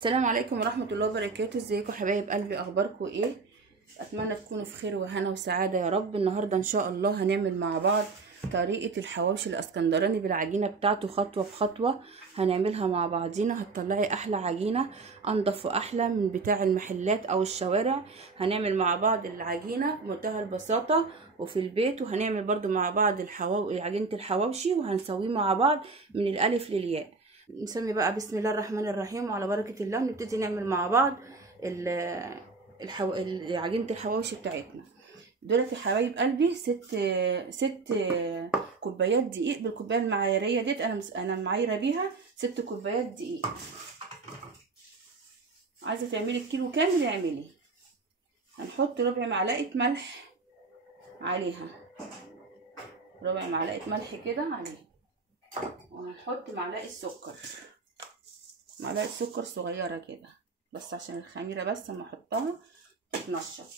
السلام عليكم ورحمة الله وبركاته. ازيكم حبايب قلبي؟ اخباركم ايه؟ اتمنى تكونوا في خير وهنا وسعادة يا رب. النهاردة ان شاء الله هنعمل مع بعض طريقة الحواوشي الاسكندراني بالعجينة بتاعته خطوة بخطوة. هنعملها مع بعضينا، هتطلعي احلى عجينة، انضف واحلى من بتاع المحلات او الشوارع. هنعمل مع بعض العجينة بمنتهى البساطة وفي البيت، وهنعمل برضو مع بعض عجينة الحواوشي وهنسويه مع بعض من الالف للياء. نسمي بقى بسم الله الرحمن الرحيم وعلى بركة الله، ونبتدي نعمل مع بعض عجينة الحواوشي بتاعتنا. دولت يا حبايب قلبي ست كوبايات دقيق بالكوبايه المعاييريه ديت. انا معايره بيها 6 كوبايات دقيق. عايزه تعملي الكيلو كامل اعملي. هنحط ربع معلقه ملح عليها، ربع معلقه ملح كده عليها، وهنحط معلقه سكر، معلقه سكر صغيره كده بس عشان الخميره بس اما احطها تتنشط،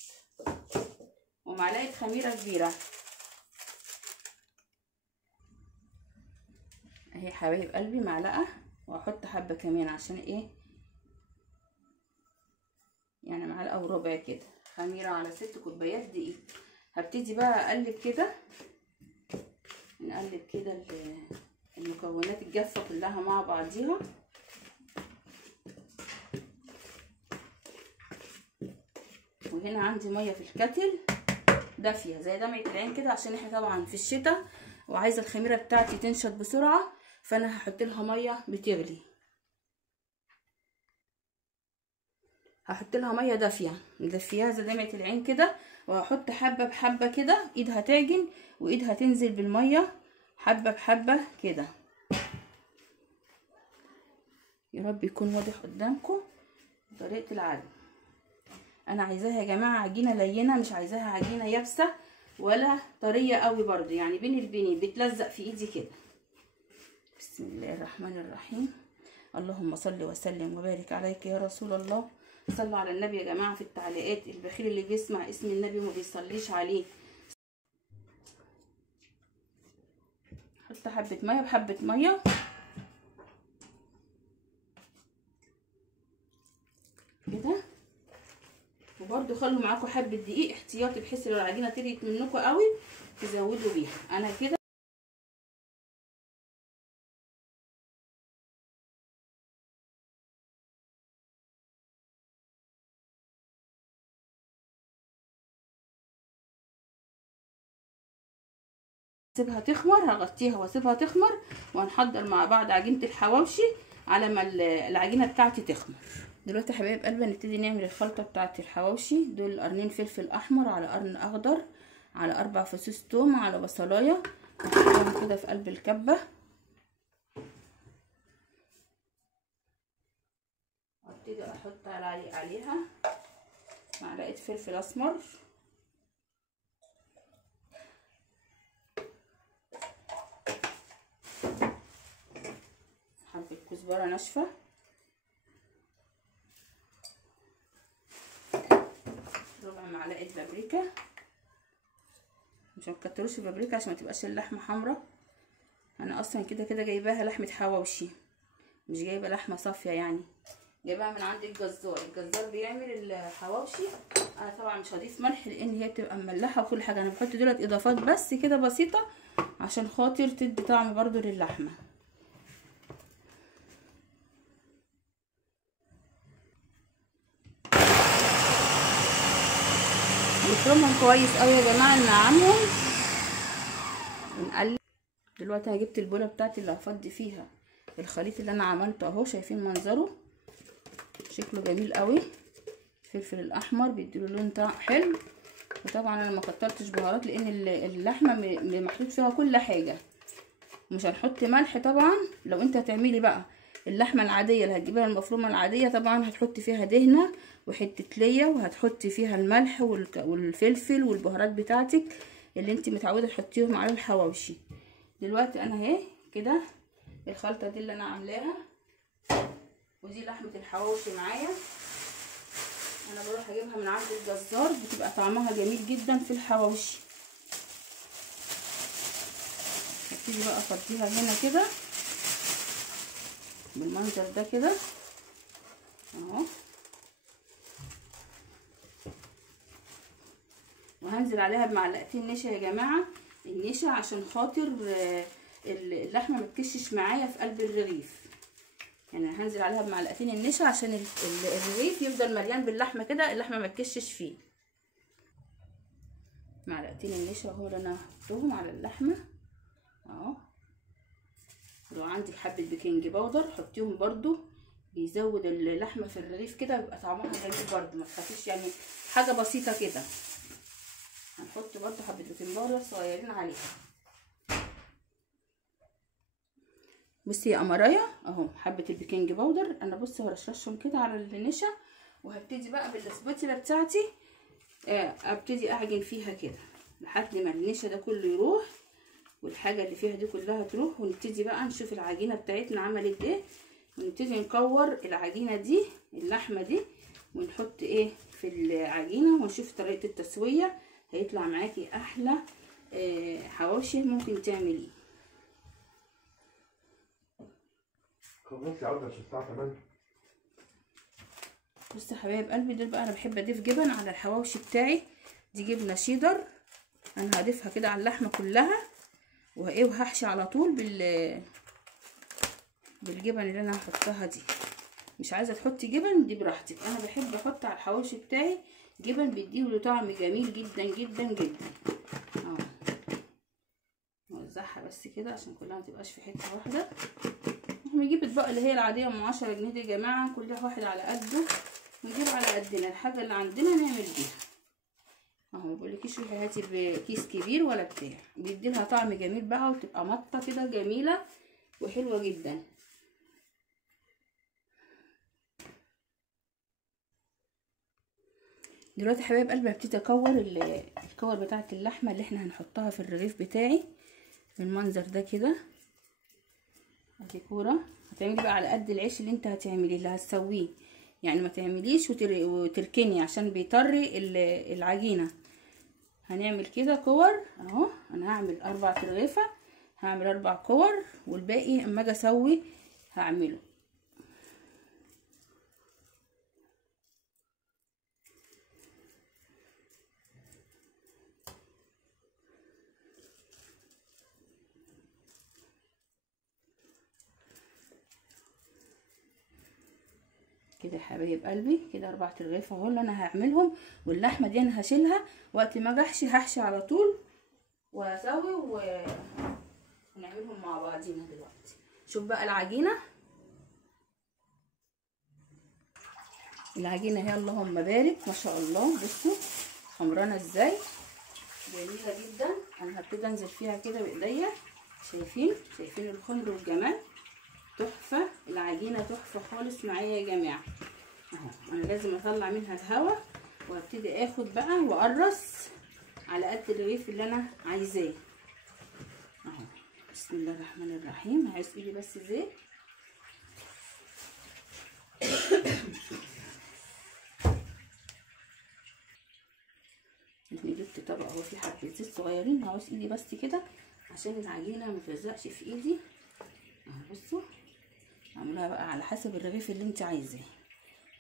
ومعلقه خميره كبيره اهي حبايب قلبي معلقه، واحط حبه كمان عشان ايه يعني معلقه وربع كده خميره على 6 كوبايات دقيق. هبتدي بقى اقلب كده، نقلب كده المكونات الجافه كلها مع بعضيها. وهنا عندي ميه في الكتل دافيه زي دمعه العين كده، عشان احنا طبعا في الشتاء وعايزه الخميره بتاعتي تنشط بسرعه، فانا هحط لها ميه بتغلي. هحط لها ميه دافيه مدفياها زي دمعه العين كده، وهحط حبه بحبه كده، ايدها تعجن وايدها تنزل بالميه حبه بحبه كده. يا رب يكون واضح قدامكم طريقه العجن. انا عايزاها يا جماعه عجينه لينه، مش عايزاها عجينه يابسه ولا طريه قوي برضو، يعني بين البنين بتلزق في ايدي كده. بسم الله الرحمن الرحيم. اللهم صل وسلم وبارك عليك يا رسول الله. صلوا على النبي يا جماعه في التعليقات، البخيل اللي بيسمع اسم النبي وما بيصليش عليه. حط حبه ميه بحبه ميه كده، وبرده خلوا معاكم حبه دقيق احتياطي بحيث لو العجينه طريت منكم قوي تزودوا بيها. انا كده هسيبها تخمر، هغطيها واسيبها تخمر، وهنحضر مع بعض عجينه الحواوشي على ما العجينه بتاعتي تخمر. دلوقتي يا حبايب قلبي هنبتدي نعمل الخلطه بتاعه الحواوشي. دول قرنين فلفل احمر على قرن اخضر على 4 فصوص توم على بصلايه، هحطهم كده في قلب الكبه. هبتدي احط عليها معلقه فلفل اسمر، حبه كزبره ناشفه، ربع معلقه بابريكا. مش هتكتروش البابريكا عشان ما تبقاش اللحمه حمراء، انا اصلا كده كده جايباها لحمه حواوشي، مش جايبه لحمه صافيه، يعني جايباها من عند الجزار بيعمل الحواوشي. انا طبعا مش هضيف ملح لان هي بتبقى مملحه وكل حاجه، انا بحط دولت اضافات بس كده بسيطه عشان خاطر تدي طعم برضو للحمه. نفرمهم كويس قوي يا جماعه، ننعمهم ونقلب. دلوقتي انا جبت البوله بتاعتي اللي هفضي فيها الخليط اللي انا عملته اهو، شايفين منظره شكله جميل قوي. الفلفل الاحمر بيديله لون حلو، وطبعا انا ما كترتش بهارات لان اللحمه محطوط فيها كل حاجه. مش هنحط ملح طبعا. لو انت هتعملي بقى اللحمه العاديه اللي هتجيبها المفرومه العاديه، طبعا هتحطي فيها دهنه وحته ليا، وهتحطي فيها الملح والفلفل والبهارات بتاعتك اللي انت متعوده تحطيهم على الحواوشي. دلوقتي انا اهي كده الخلطه دي اللي انا عاملاها، ودي لحمه الحواوشي معايا. انا بروح اجيبها من عند الجزار، بتبقى طعمها جميل جدا في الحواوشي. هبتدي بقى افضيها هنا كده بالمنظر ده كده، اهو. وهنزل عليها بمعلقتين نشا يا جماعه، النشا عشان خاطر اللحمه ما تكشش معايا في قلب الرغيف. يعني هنزل عليها بمعلقتين النشا عشان الرغيف يفضل مليان باللحمه كده، اللحمه ما تكشش فيه. معلقتين النشا اهو اللي انا هحطهم على اللحمه اهو. لو عندك حبه بيكنج باودر حطيهم برضو، بيزود اللحمه في الرغيف كده، بيبقى طعمها جميل برضو، ما تخافيش يعني، حاجه بسيطه كده. هنحط برضو حبه بيكنج باودر صغيرين عليها. بصي يا قمرايه اهو حبه البيكنج باودر، انا بصي هرشرشهم كده على النشا، وهبتدي بقى بالسباتيلا بتاعتي ابتدي اعجن فيها كده لحد ما النشا ده كله يروح، والحاجه اللي فيها دي كلها تروح، ونبتدي بقى نشوف العجينه بتاعتنا عملت ايه، ونبتدي نكور العجينه دي اللحمه دي، ونحط ايه في العجينه، ونشوف طريقه التسويه، هيطلع معاكي احلى حواوشي ممكن تعمليه. خلصتي عاوزه عشان الساعه 8. بصوا يا حبايب قلبي، دول بقى انا بحب اضيف جبن على الحواوشي بتاعي. دي جبنه شيدر، انا هضيفها كده على اللحمه كلها، وهحشي على طول بالجبن اللي انا هحطها دي. مش عايزه تحطي جبن دي براحتك، انا بحب احط على الحواوشي بتاعي جبن، بيديله طعم جميل جدا جدا جدا. اهو نوزعها بس كده عشان كلها ما تبقاش في حته واحده. نجيب اطباق اللي هي العاديه ام 10 جنيه دي يا جماعه، كل واحد على قده، ونجيب على قدنا الحاجه اللي عندنا نعمل بيها. اهو ما بقولكيش روحي هاتي بكيس كبير ولا بتاع، بيديلها طعم جميل بقى، وتبقى مطه كده جميله وحلوه جدا. دلوقتي يا حبايب قلبي هبتدي اكور الكور بتاعه اللحمه اللي احنا هنحطها في الرغيف بتاعي بالمنظر ده كده. ادي كوره، هتعملي بقى على قد العيش اللي انت هتعمليه اللي هتسويه، يعني ما تعمليش وتركني عشان بيطري العجينه. هنعمل كده كور اهو، انا هعمل 4 ترغيفه، هعمل 4 كور، والباقي اما اجي اسوي هعمله. كده يا حبايب قلبي، كده 4 ترغيفه اهو اللي انا هعملهم، واللحمه دي انا هشيلها وقت ما اجي هحشي على طول واسوي ونعملهم مع بعضينا دلوقتي. شوف بقى العجينه هي اللهم بارك ما شاء الله، بصوا خمرانه ازاي جميله جدا. انا هبتدي انزل فيها كده بايديا، شايفين الخمر والجمال، تحفه العجينه، تحفه خالص معايا يا جماعه. اهو انا لازم اطلع منها الهواء، وهبتدي اخد بقى واقرص على قد الرغيف اللي انا عايزاه. اهو بسم الله الرحمن الرحيم، هعيش ايدي بس زيت. انا جبت طبق اهو فيه حبه زيت صغيرين، هعوز ايدي بس كده عشان العجينه ما تلزقش في ايدي. اهو بصوا، اعملوها بقى على حسب الرغيف اللي انت عايزاه.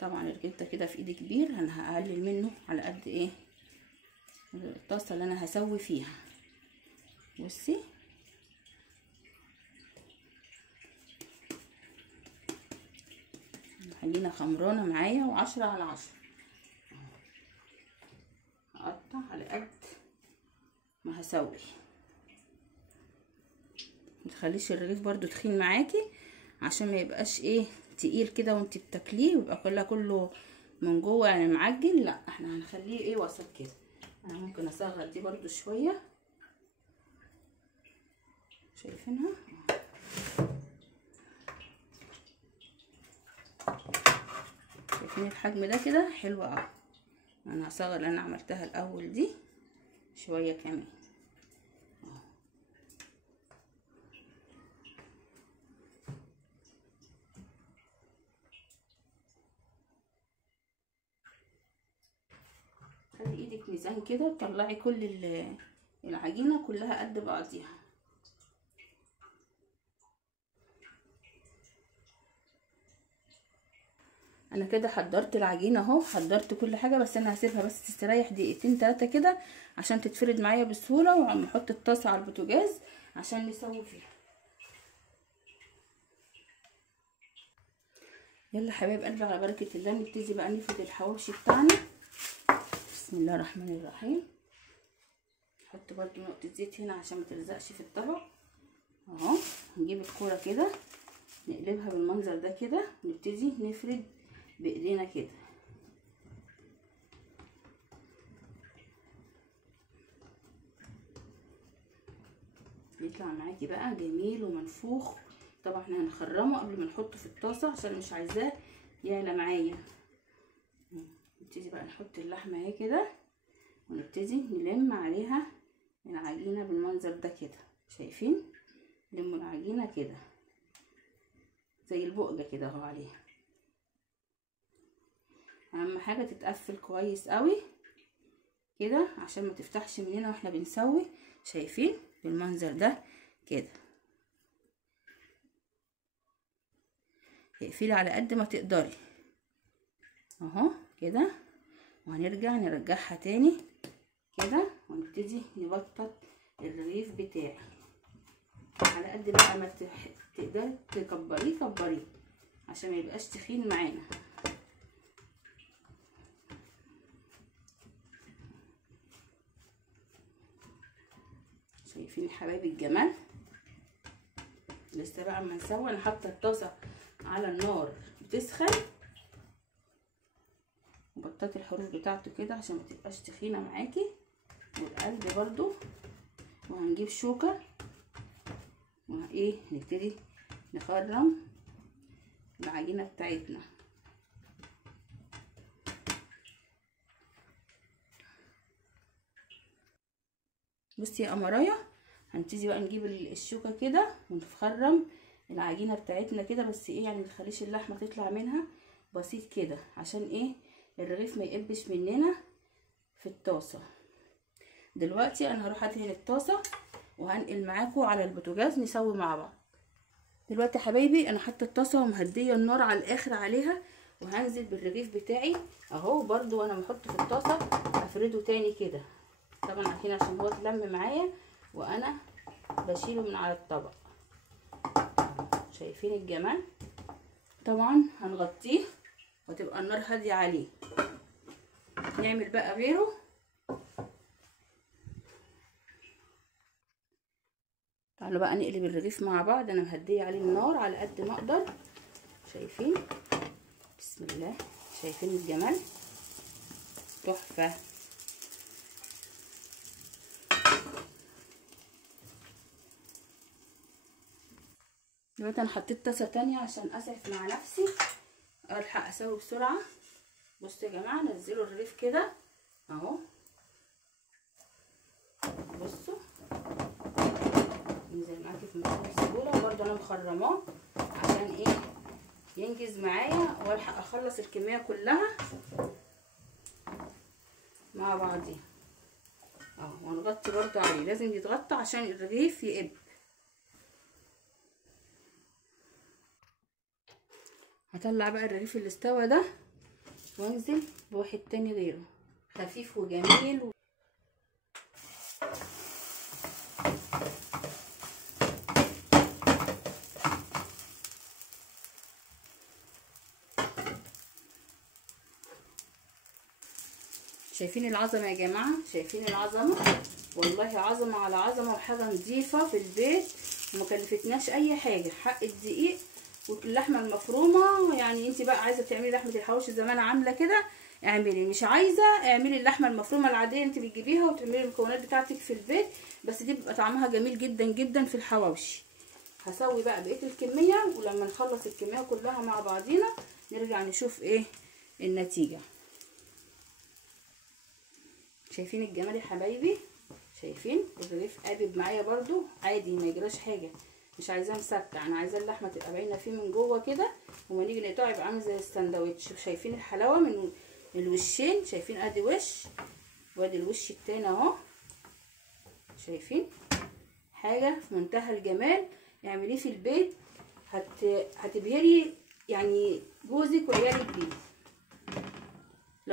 طبعا الرغيف ده كده في ايدي كبير، انا هقلل منه على قد ايه الطاسه اللي انا هسوي فيها. بصي العجينه خمرانه معايا و10 على 10. هقطع على قد ما هسوي، متخليش الرغيف برضو تخين معاكي عشان ما يبقاش ايه تقيل كده وانت بتاكليه، ويبقى كله من جوه يعني معجن. لا احنا هنخليه ايه وسط كده. انا ممكن اصغر دي برضو شويه، شايفينها شايفين الحجم ده كده حلو قوي. انا هصغر اللي انا عملتها الاول دي شويه كمان. خلي ايدك ميزان كده، طلعي كل العجينه كلها قد بعضيها. انا كده حضرت العجينه اهو، حضرت كل حاجه، بس انا هسيبها بس تستريح دقيقتين 3 كده عشان تتفرد معايا بسهوله، وعم احط الطاسه على البوتاجاز عشان نسوي فيها. يلا حبايب قلبي على بركه الله نبتدي بقى نفرد الحواوشي بتاعنا. بسم الله الرحمن الرحيم. نحط برده نقطه زيت هنا عشان ما تلزقش في الطبق اهو. نجيب الكوره كده نقلبها بالمنظر ده كده، نبتدي نفرد بايدينا كده. يطلع معاكي بقى جميل ومنفوخ. طبعا احنا هنخرمه قبل ما نحطه في الطاسه عشان مش عايزاه يعلى معايا. نبتدي بقى نحط اللحمه اهي كده، ونبتدي نلم عليها العجينه بالمنظر ده كده. شايفين؟ نلم العجينه كده زي البقجه كده اهو عليها. اهم حاجه تتقفل كويس قوي كده عشان ما تفتحش مننا واحنا بنسوي. شايفين؟ بالمنظر ده كده. اقفلي على قد ما تقدري اهو كده، وهنرجع نرجعها تاني كده، ونبتدي نبطط الرغيف بتاعي على قد بقى ما تقدري تكبريه كبريه عشان ما يبقاش تخين معانا. شايفين يا حبايبي الجمال؟ لسه بقى اما نسوي. انا حاطه الطاسه على النار بتسخن، وبطاطي الحروف بتاعته كده عشان ما تبقاش تخينه معاكي، والقلب برضو. وهنجيب شوكه وايه نبتدي نخرم العجينه بتاعتنا. بصي يا قمرايه، هنبتدي بقى نجيب الشوكه كده ونخرم العجينه بتاعتنا كده، بس ايه يعني متخليش اللحمه تطلع منها، بسيط كده عشان ايه الرغيف ما يقبش مننا في الطاسه. دلوقتي انا هروح ادهن الطاسه وهنقل معاكم على البوتاجاز نسوي مع بعض. دلوقتي يا حبايبي انا حاطه الطاسه ومهديه النار على الاخر عليها، وهنزل بالرغيف بتاعي اهو. برضو وانا بحطه في الطاسه افرده تاني كده، طبعا عارفين عشان هو اتلم معايا وانا بشيله من على الطبق. شايفين الجمال؟ طبعا هنغطيه وتبقى النار هاديه عليه. نعمل بقى غيره. تعالوا بقى نقلب الرغيف مع بعض. انا مهديه عليه النار على قد ما اقدر. شايفين؟ بسم الله. شايفين الجمال؟ تحفه. دلوقتي انا حطيت طاسه تانية عشان اسعف مع نفسي الحق اسوي بسرعه. بصوا يا جماعه، نزلوا الرغيف كده اهو. بصوا ينزل معاكي في منتهى السهوله، وبرده انا مخرماه عشان ايه ينجز معايا والحق اخلص الكميه كلها مع بعضيها اهو. وهنغطي برده عليه، لازم يتغطى عشان الرغيف يقب. هطلع بقى الرغيف اللي استوى ده وانزل بواحد تاني غيره خفيف وجميل شايفين العظمه يا جماعه؟ شايفين العظمه؟ والله عظمه على عظمه، وحاجه نظيفه في البيت وما كلفتناش اي حاجه. حق الدقيق واللحمه المفرومه. يعني انت بقى عايزه تعملي لحمه الحواوشي زي ما انا عامله كده اعملي، مش عايزه اعملي اللحمه المفرومه العاديه انت بتجيبيها وتعملي المكونات بتاعتك في البيت، بس دي بيبقى طعمها جميل جدا جدا في الحواوشي. هسوي بقى بقيه الكميه، ولما نخلص الكميه كلها مع بعضينا نرجع نشوف ايه النتيجه. شايفين الجمال يا حبايبي؟ شايفين الرغيف قابب معايا برده عادي، ما يجراش حاجه. مش عايزاه مسكع، انا عايزاه اللحمه تبقى باينه فيه من جوه كده، وما نيجي نقطعه يبقى عامل زي الساندوتش. شايفين الحلاوه من الوشين؟ شايفين ادي وش وادي الوش التاني اهو. شايفين؟ حاجه في منتهى الجمال. اعمليه في البيت هتبهري يعني جوزك وعيالك بيه.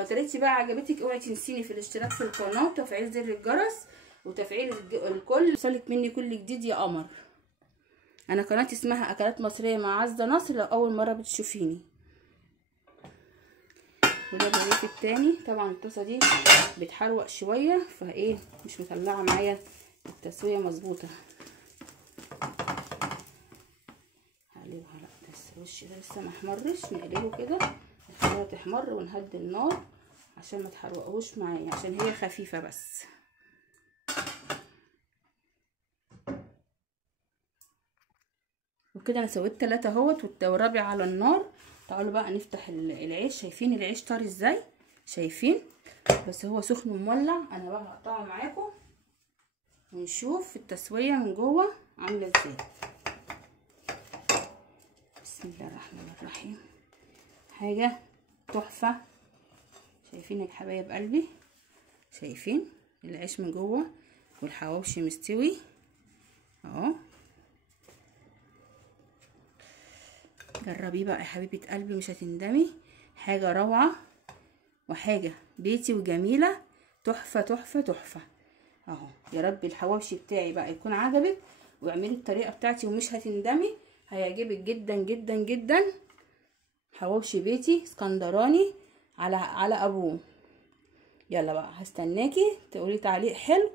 طريقتي بقى عجبتك اوعي تنسيني في الاشتراك في القناه وتفعيل زر الجرس وتفعيل الكل يوصلك مني كل جديد يا قمر. انا قناتي اسمها اكلات مصريه مع عزه نصر لو اول مره بتشوفيني. وده الرغيف التاني. طبعا الطاسه دي بتحروق شويه فايه مش مطلعه معايا التسويه مظبوطه. هقلبها لا بس الوش ده لسه ما احمرش، نقلبه كده نخليها تحمر ونهدي النار عشان ما تحرقهوش معايا عشان هي خفيفه بس. وكده انا سويت 3 اهوت والرابع على النار. تعالوا بقى نفتح العيش. شايفين العيش طري ازاي؟ شايفين؟ بس هو سخن ومولع. انا بقى هقطعه معاكم ونشوف التسويه من جوه عامله ازاي. بسم الله الرحمن الرحيم. حاجه تحفه. شايفين يا حبايب قلبي؟ شايفين العيش من جوه والحواوشي مستوي اهو. جربيه بقى يا حبيبه قلبي مش هتندمي. حاجه روعه وحاجه بيتي وجميله. تحفه تحفه تحفه اهو. يا رب الحواوشي بتاعي بقى يكون عجبك واعملي الطريقه بتاعتي ومش هتندمي. هيعجبك جدا جدا جدا. حواوشي بيتي اسكندراني على ابوه. يلا بقى هستناكي تقولي تعليق حلو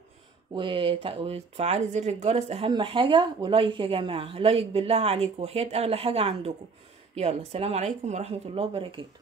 وتفعلي زر الجرس اهم حاجه، ولايك يا جماعه، لايك بالله عليكم وحياة اغلى حاجه عندكم. يلا سلام عليكم ورحمه الله وبركاته.